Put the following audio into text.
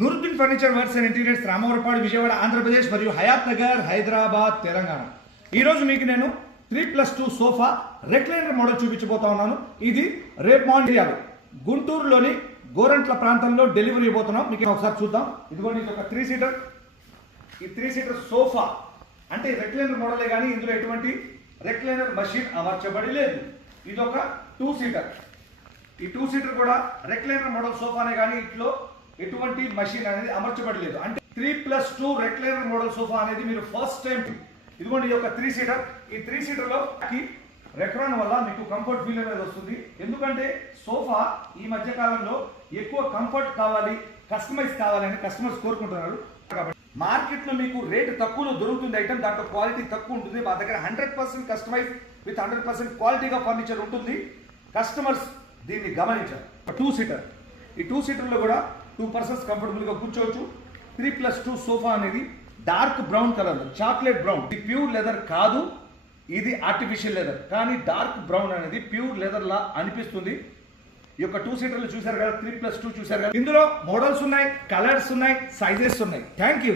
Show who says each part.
Speaker 1: Nooruddin furniture works and interiors Ramavarappadu Vijayawada Andhra Pradesh మరియు హయాత్ నగర్ హైదరాబాద్ తెలంగాణ ఈరోజు మీకు నేను three plus two sofa recliner model చూపించబోతా ఉన్నాను. ఇది రేపు మార్నింగ్ గుంటూరులోని గోరంట్ల ప్రాంతంలో డెలివరీ ఇవ్వబోతున్నాం మీకు ఒకసారి చూద్దాం. ఇదిగోండి ఇది ఒక త్రీ సీటర్ ఈ త్రీ సీటర్ సోఫా అంటే రెక్లైనర్ మోడలే కానీ ఇందులో ఎటువంటి రెక్లైనర్ మషిన్ అమర్చబడి లేదు. ఇది ఒక టూ సీటర్ ఈ టూ సీటర్ కూడా రెక్లైనర్ మోడల్ సోఫానే కానీ ఇట్లో ఎటువంటి మషిన్ అనేది అమర్చబడలేదు. అంటే three plus two recliner model sofa అనేది మీరు ఫస్ట్ టైం ఇదిగోండి ఈ యొక్క త్రీ సీటర్ ఈ త్రీ సీటర్లో రెక్రాన్ వల్ల మీకు కంఫర్ట్ ఫీల్ అనేది వస్తుంది. ఎందుకంటే సోఫా ఈ మధ్య కాలంలో ఎక్కువ కంఫర్ట్ కావాలి కస్టమైజ్ కావాలని కస్టమర్స్ కోరుకుంటున్నారు. కాబట్టి మార్కెట్లో మీకు రేటు తక్కువలో దొరుకుతుంది ఐటమ్ దాంట్లో క్వాలిటీ తక్కువ ఉంటుంది. మా దగ్గర hundred percent customise with hundred percent క్వాలిటీగా ఫర్నిచర్ ఉంటుంది. కస్టమర్స్ దీన్ని గమనించారు టూ సీటర్ ఈ టూ సీటర్లో కూడా టూ పర్సన్స్ కంఫర్టబుల్గా కూర్చోవచ్చు. త్రీ ప్లస్ టూ సోఫా అనేది dark brown colour chocolate brown ఇది ప్యూర్ లెదర్ కాదు. ఇది ఆర్టిఫిషియల్ లెదర్ కానీ డార్క్ బ్రౌన్ అనేది ప్యూర్ లెదర్ లా అనిపిస్తుంది. ఈ యొక్క టూ సీటర్లు చూశారు కదా త్రీ ప్లస్ టూ చూశారు కదా. ఇందులో మోడల్స్ ఉన్నాయి కలర్స్ ఉన్నాయి సైజెస్ ఉన్నాయి. Thank you